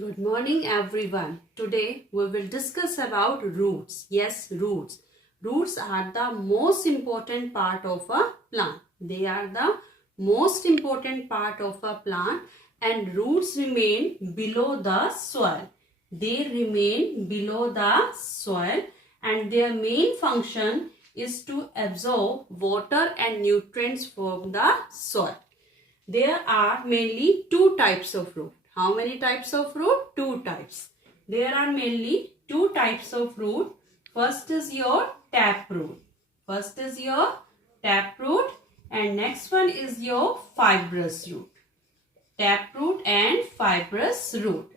Good morning everyone. Today we will discuss about roots. Yes, roots. Roots are the most important part of a plant. They are the most important part of a plant and roots remain below the soil. They remain below the soil and their main function is to absorb water and nutrients from the soil. There are mainly two types of root. How many types of root? Two types. There are mainly two types of root. First is your taproot. First is your taproot and next one is your fibrous root. Taproot and fibrous root.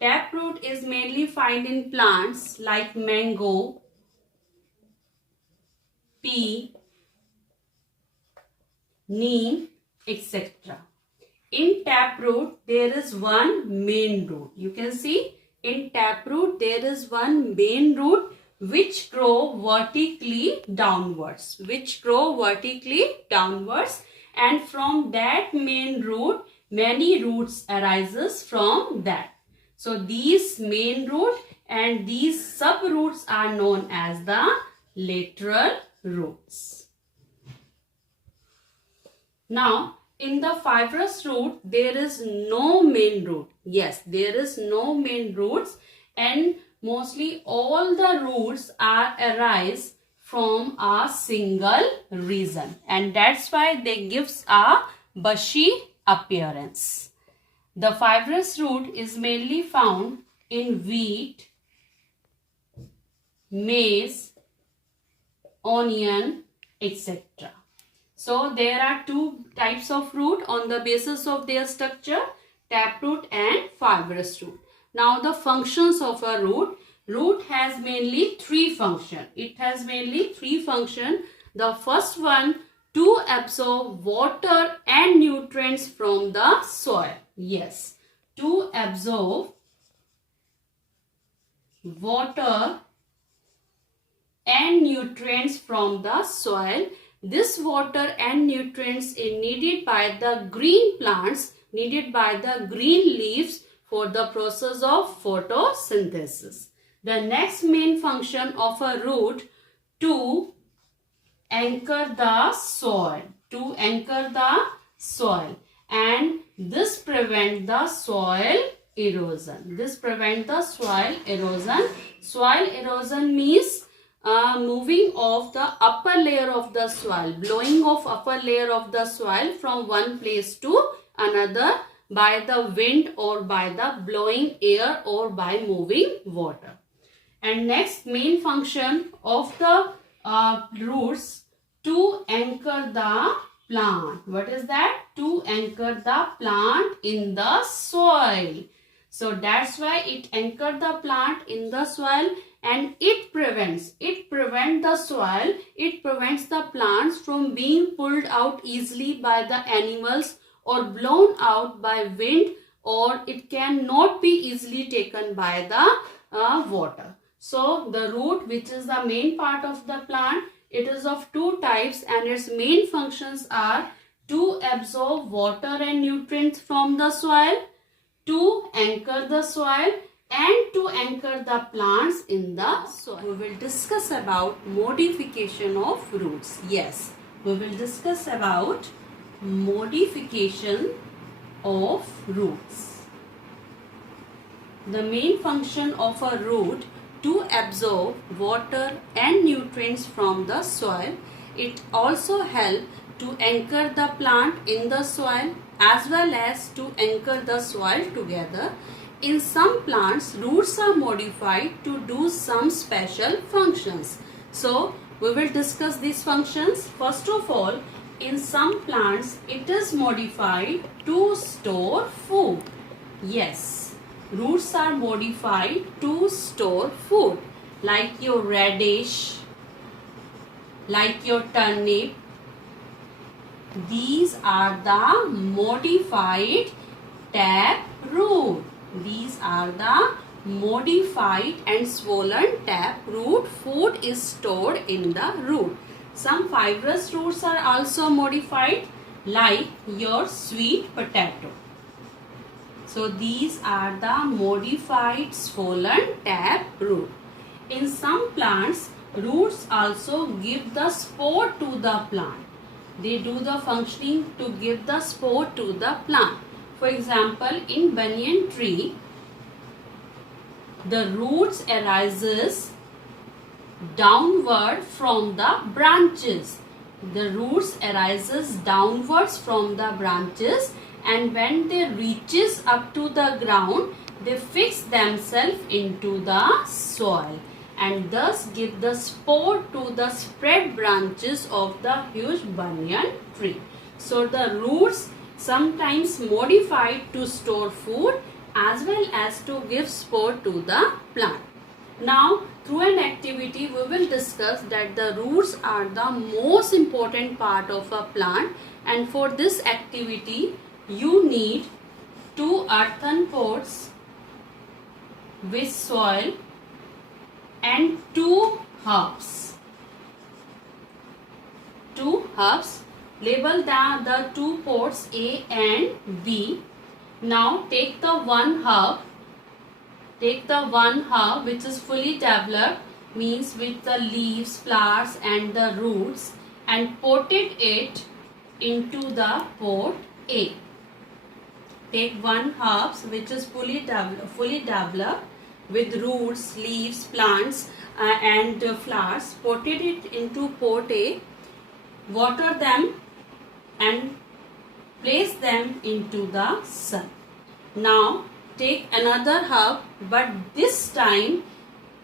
Taproot is mainly found in plants like mango, pea, neem, etc. In taproot, there is one main root. You can see in taproot, there is one main root which grow vertically downwards. And from that main root, many roots arises from that. So these main root and these sub roots are known as the lateral roots. Now, in the fibrous root, there is no main root. Yes, there is no main roots and mostly all the roots arise from a single region. And that's why they gives a bushy appearance. The fibrous root is mainly found in wheat, maize, onion, etc. So there are two types of root on the basis of their structure, taproot and fibrous root. Now the functions of a root. Root has mainly three functions. It has mainly three functions. The first one, to absorb water and nutrients from the soil. Yes, to absorb water and nutrients from the soil. This water and nutrients is needed by the green plants, needed by the green leaves for the process of photosynthesis. The next main function of a root, to anchor the soil, and this prevents the soil erosion. Soil erosion means moving of the upper layer of the soil, blowing of upper layer of the soil from one place to another by the wind or by the blowing air or by moving water. And next main function of the roots, to anchor the plant. What is that? To anchor the plant in the soil. So that's why it anchors the plant in the soil and it prevents the plants from being pulled out easily by the animals or blown out by wind, or it cannot be easily taken by the water. So the root, which is the main part of the plant, it is of two types and its main functions are to absorb water and nutrients from the soil, to anchor the soil, and to anchor the plants in the soil. We will discuss about modification of roots. Yes, we will discuss about modification of roots. The main function of a root, to absorb water and nutrients from the soil. It also helps to anchor the plant in the soil as well as to anchor the soil together. In some plants, roots are modified to do some special functions. So, we will discuss these functions. First of all, in some plants, it is modified to store food. Yes, roots are modified to store food, like your radish, like your turnip. These are the modified taproot. These are the modified and swollen taproot. Food is stored in the root. Some fibrous roots are also modified, like your sweet potato. So these are the modified swollen tap root. In some plants, roots also give the support to the plant. They do the functioning to give the support to the plant. For example, in banyan tree, the roots arises downward from the branches. The roots arises downwards from the branches, and when they reaches up to the ground, they fix themselves into the soil and thus give the support to the spread branches of the huge banyan tree. So the roots sometimes modified to store food as well as to give support to the plant. Now, through an activity, we will discuss that the roots are the most important part of a plant, and for this activity, you need 2 earthen pots with soil and 2 herbs. 2 herbs. Label the 2 pots A and B. Now take the one herb. Take the one herb which is fully developed, means with the leaves, flowers and the roots, and potted it into the pot A. Take one herb which is fully developed with roots, leaves, plants and flowers. Potted it into pot A. Water them and place them into the sun. Now take another herb, but this time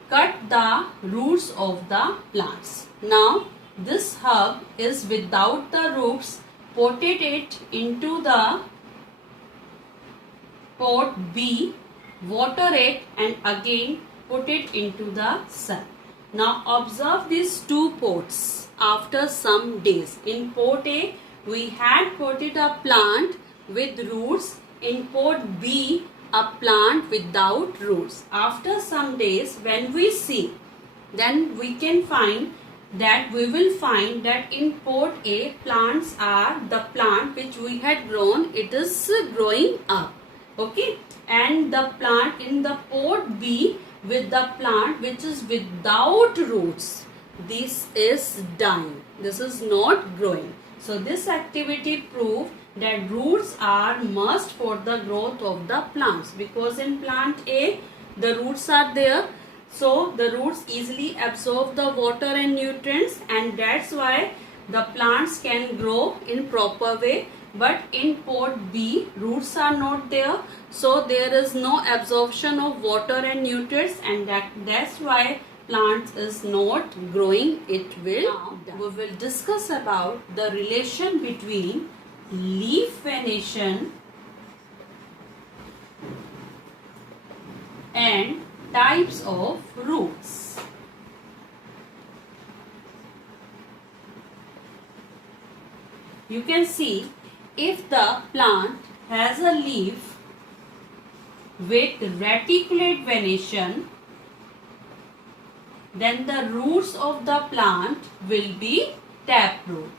cut the roots of the plants. Now this herb is without the roots. Potted it into the pot B, water it and again put it into the sun. Now observe these 2 pots after some days. In pot A, we had potted a plant with roots. In pot B, a plant without roots. After some days, when we see, then we can find that we will find that in pot A, plants are the plant which we had grown, it is growing up. Okay, and the plant in the pot B with the plant which is without roots, this is dying. This is not growing. So this activity proved that roots are must for the growth of the plants, because in plant A the roots are there, so the roots easily absorb the water and nutrients, and that's why the plants can grow in proper way. But in pot B, roots are not there, so there is no absorption of water and nutrients, and that's why plant is not growing. It will. Now we will discuss about the relation between leaf venation and types of roots. You can see, if the plant has a leaf with reticulate venation, then the roots of the plant will be taproot.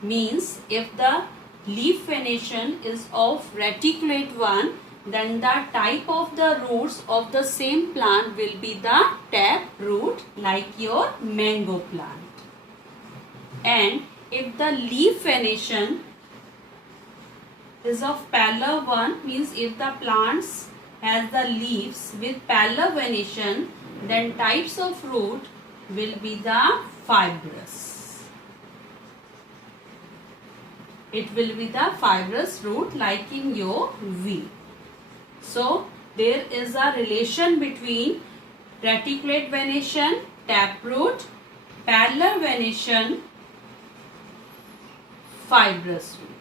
Means if the leaf venation is of reticulate one, then the type of the roots of the same plant will be the taproot, like your mango plant. And if the leaf venation is of paler one, means if the plants has the leaves with paler venation, then types of root will be the fibrous. It will be the fibrous root, like in your V. So there is a relation between reticulate venation, taproot, paler venation, fibrous root.